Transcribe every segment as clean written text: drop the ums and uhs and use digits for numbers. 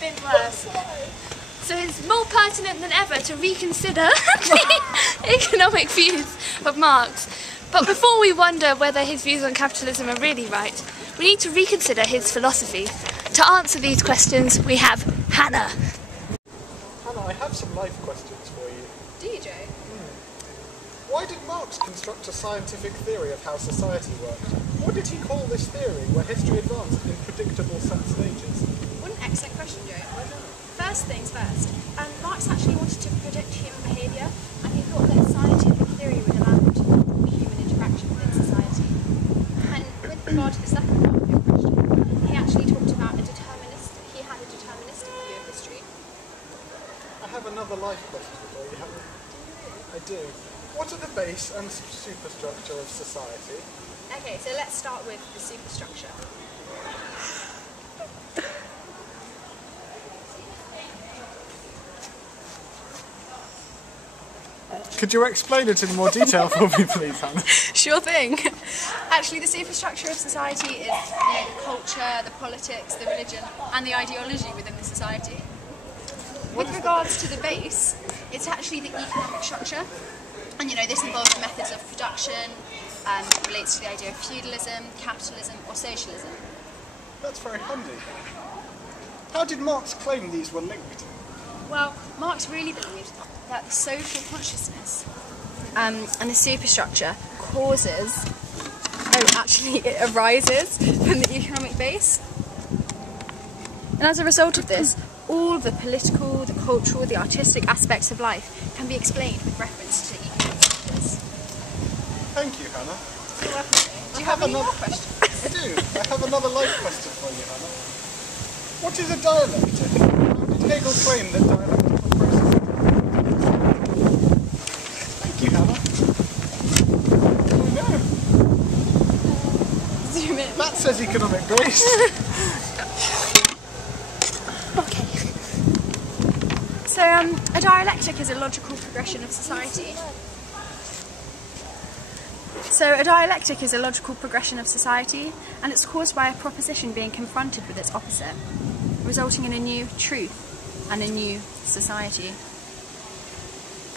been worse. So it's more pertinent than ever to reconsider the economic views of Marx. But before we wonder whether his views on capitalism are really right, we need to reconsider his philosophy. To answer these questions, we have Hannah. Hannah, I have some life questions for you. Do you, Joe? Why did Marx construct a scientific theory of how society worked? What did he call this theory, where history advanced in predictable set stages? What an excellent question, Joe. First things first, Marx actually wanted to predict human behaviour, and he thought that a scientific theory would allow him to model human interaction within society. And with regard to the second part of your question, he actually talked about he had a deterministic view of history. I have another life question for you, Hannah. I do. What are the base and superstructure of society? Okay, so let's start with the superstructure. Could you explain it in more detail for me, please, Hannah? Sure thing. Actually, the superstructure of society is the culture, the politics, the religion, and the ideology within the society. With regards to the base, it's actually the economic structure. And this involves the methods of production, relates to the idea of feudalism, capitalism, or socialism. That's very handy. How did Marx claim these were linked? Well, Marx really believed that the social consciousness and the superstructure it arises from the economic base. And as a result of this, all the political, the cultural, the artistic aspects of life can be explained with reference to economic structures. Thank you, Hannah. You're welcome. Do you have any more questions? I do. I have another life question for you, Hannah. What is a dialectic? How did Hegel claim that dialectical processes? Thank you, Hannah. Oh no. Zoom in. That says economic grace. Okay. So, a dialectic is a logical progression of society. And it's caused by a proposition being confronted with its opposite, resulting in a new truth and a new society.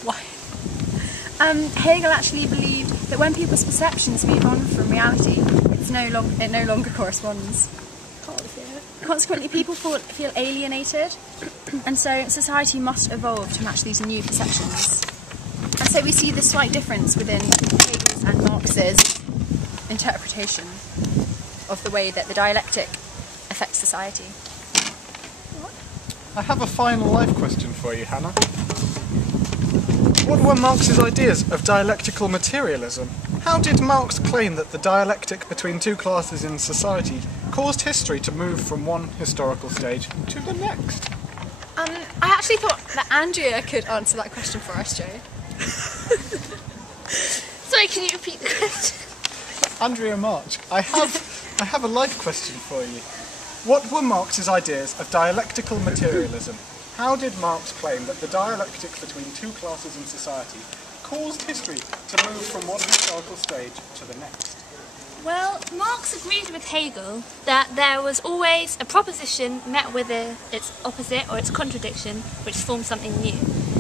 Why? Hegel actually believed that when people's perceptions move on from reality, it no longer corresponds. Consequently, people feel alienated, and so society must evolve to match these new perceptions. And so we see this slight difference within Hegel's and Marx's interpretation of the way that the dialectic affects society. I have a final life question for you, Hannah. What were Marx's ideas of dialectical materialism? How did Marx claim that the dialectic between two classes in society caused history to move from one historical stage to the next? I actually thought that Andrea could answer that question for us, Joe. Sorry, can you repeat the question? Andrea March, I have a life question for you. What were Marx's ideas of dialectical materialism? How did Marx claim that the dialectic between two classes in society caused history to move from one historical stage to the next? Well, Marx agreed with Hegel that there was always a proposition met with its opposite or its contradiction, which formed something new.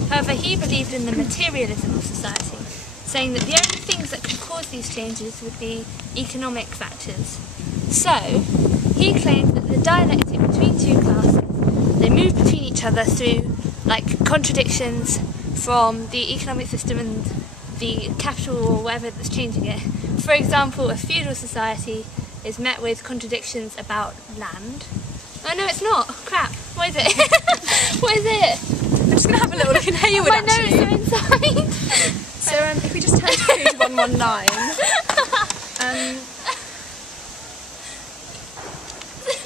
However, he believed in the materialism of society, saying that the only things that could cause these changes would be economic factors. So, he claimed that the dialectic between two classes, they moved between each other through contradictions from the economic system and the capital or whatever that's changing it. For example, a feudal society is met with contradictions about land. Oh no, it's not. Crap. What is it? What is it? I'm just going to have a little look in Hayward, My actually. notes are inside. So if we just turn to page 119.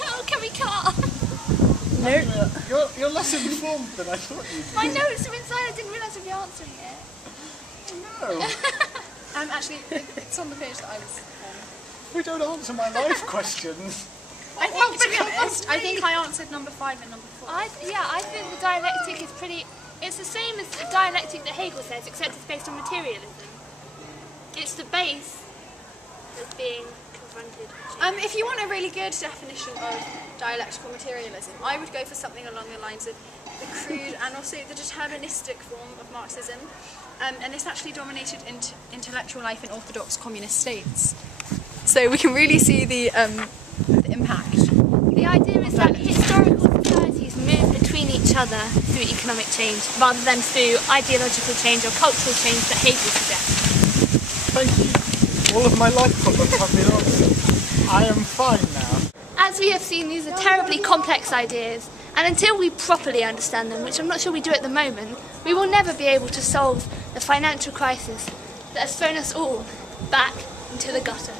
Oh, can we cut? Nope. You're less informed than I thought you'd be. My notes are inside. I didn't realise I'd be answering it. No. Actually, it's on the page that I was on. We don't answer my life questions. I think, to be honest, I think I answered number 5 and number 4. I think the dialectic is pretty... It's the same as the dialectic that Hegel says, except it's based on materialism. It's the base that's being confronted. confronted? If you want a really good definition of dialectical materialism, I would go for something along the lines of the crude and also the deterministic form of Marxism. And this actually dominated intellectual life in orthodox communist states. So we can really see the impact. The idea is that historical societies move between each other through economic change rather than through ideological change or cultural change that Hegel suggests. Thank you. All of my life problems have been answered. I am fine now. As we have seen, these are terribly complex ideas, and until we properly understand them, which I'm not sure we do at the moment, we will never be able to solve the financial crisis that has thrown us all back into the gutter.